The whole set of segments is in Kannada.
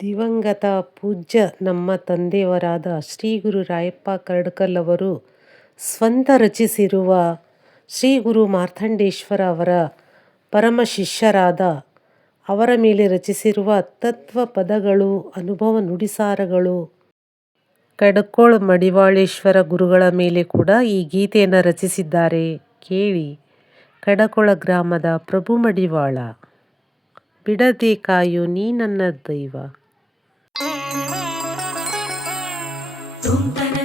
ದಿವಂಗತ ಪೂಜ್ಯ ನಮ್ಮ ತಂದೆಯವರಾದ ಶ್ರೀ ಗುರು ರಾಯಪ್ಪ ಕರ್ಡ್ಕಲ್ ಅವರು ಸ್ವಂತ ರಚಿಸಿರುವ ಶ್ರೀ ಗುರು ಮಾರ್ಥಂಡೇಶ್ವರ ಅವರ ಪರಮ ಶಿಷ್ಯರಾದ ಅವರ ಮೇಲೆ ರಚಿಸಿರುವ ತತ್ವ ಪದಗಳು, ಅನುಭವ ನುಡಿಸಾರಗಳು, ಕಡಕೋಳ್ ಮಡಿವಾಳೇಶ್ವರ ಗುರುಗಳ ಮೇಲೆ ಕೂಡ ಈ ಗೀತೆಯನ್ನು ರಚಿಸಿದ್ದಾರೆ. ಕೇಳಿ, ಕಡಕೊಳ ಗ್ರಾಮದ ಪ್ರಭು ಮಡಿವಾಳ, ಬಿಡದೆ ಕಾಯು ನೀ ನನ್ನ ದೈವ ಕಡಕೋಳ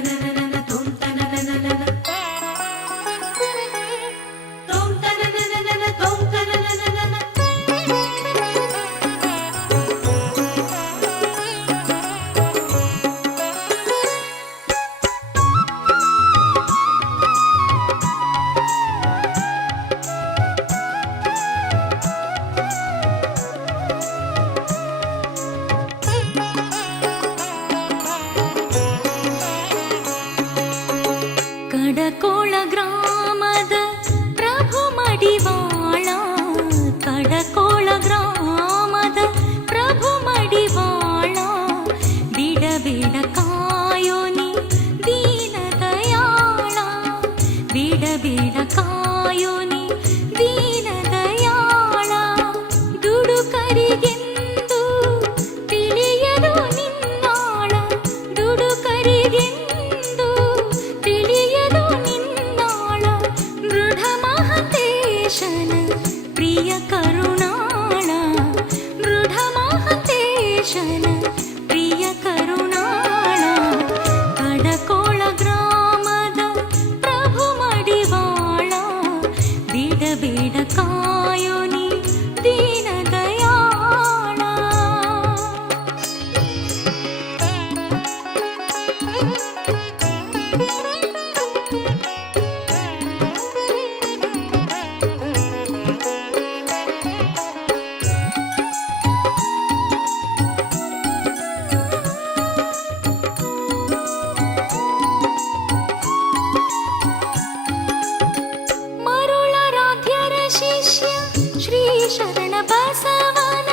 శరణ బాసవాన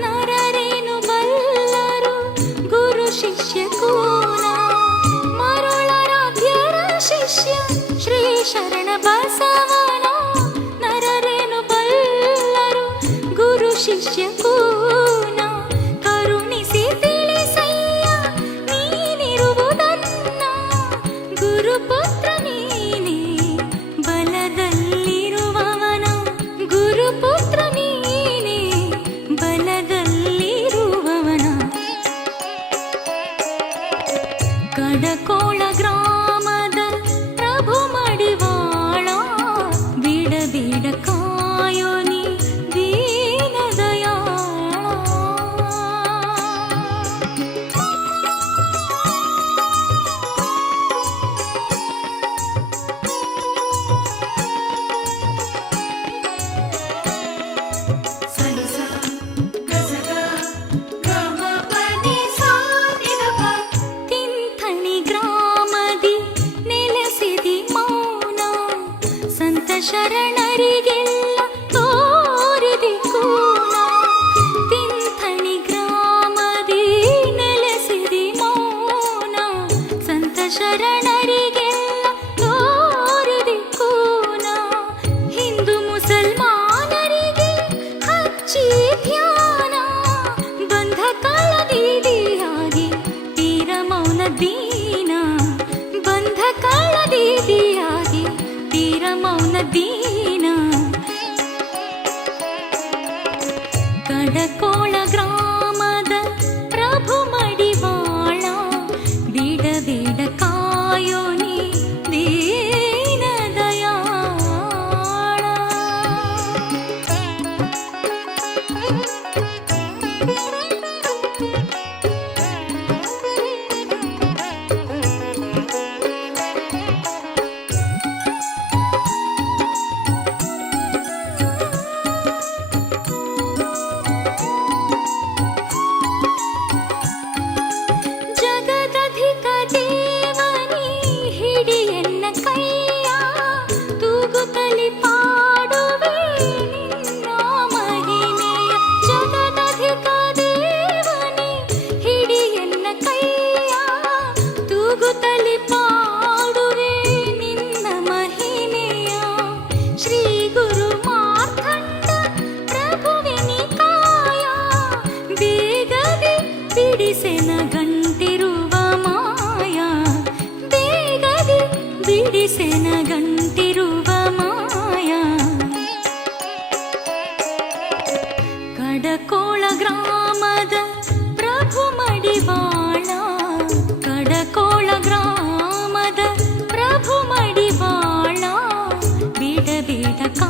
నరరేను బల్లారు గురు శిష్య శిష్య శ్రీ శరణ ಕಡಕೋಳ ಗ್ರಾಮ ಶರಣರಿಗೆಲ್ಲ ತೋರಿದಿಕ್ಕೂ ತಿಂಥಣಿ ಗ್ರಾಮದಿ ನೆಲೆಸಿದಿ ಮೌನ. ಸಂತ ಶರಣರಿಗೆಲ್ಲ ತೋರಿದಿಕ್ಕೂನ ಹಿಂದೂ ಮುಸಲ್ಮಾನರಿಗೆ ಹಚ್ಚಿ ಧ್ಯಾನ. ಬಂಧ ಕಾಲದೀದಿಯಾಗಿ ತೀರ ಮೌನ ದೀ మదీనా కడకో ಕಡಕೋಳ ಗ್ರಾಮದ ಪ್ರಭು ಮಡಿವಾಳ ಕಡಕೋಳ ಗ್ರಾಮದ ಪ್ರಭು ಮಡಿವಾಳ ಬಿಡಬೇಡ ಕಾ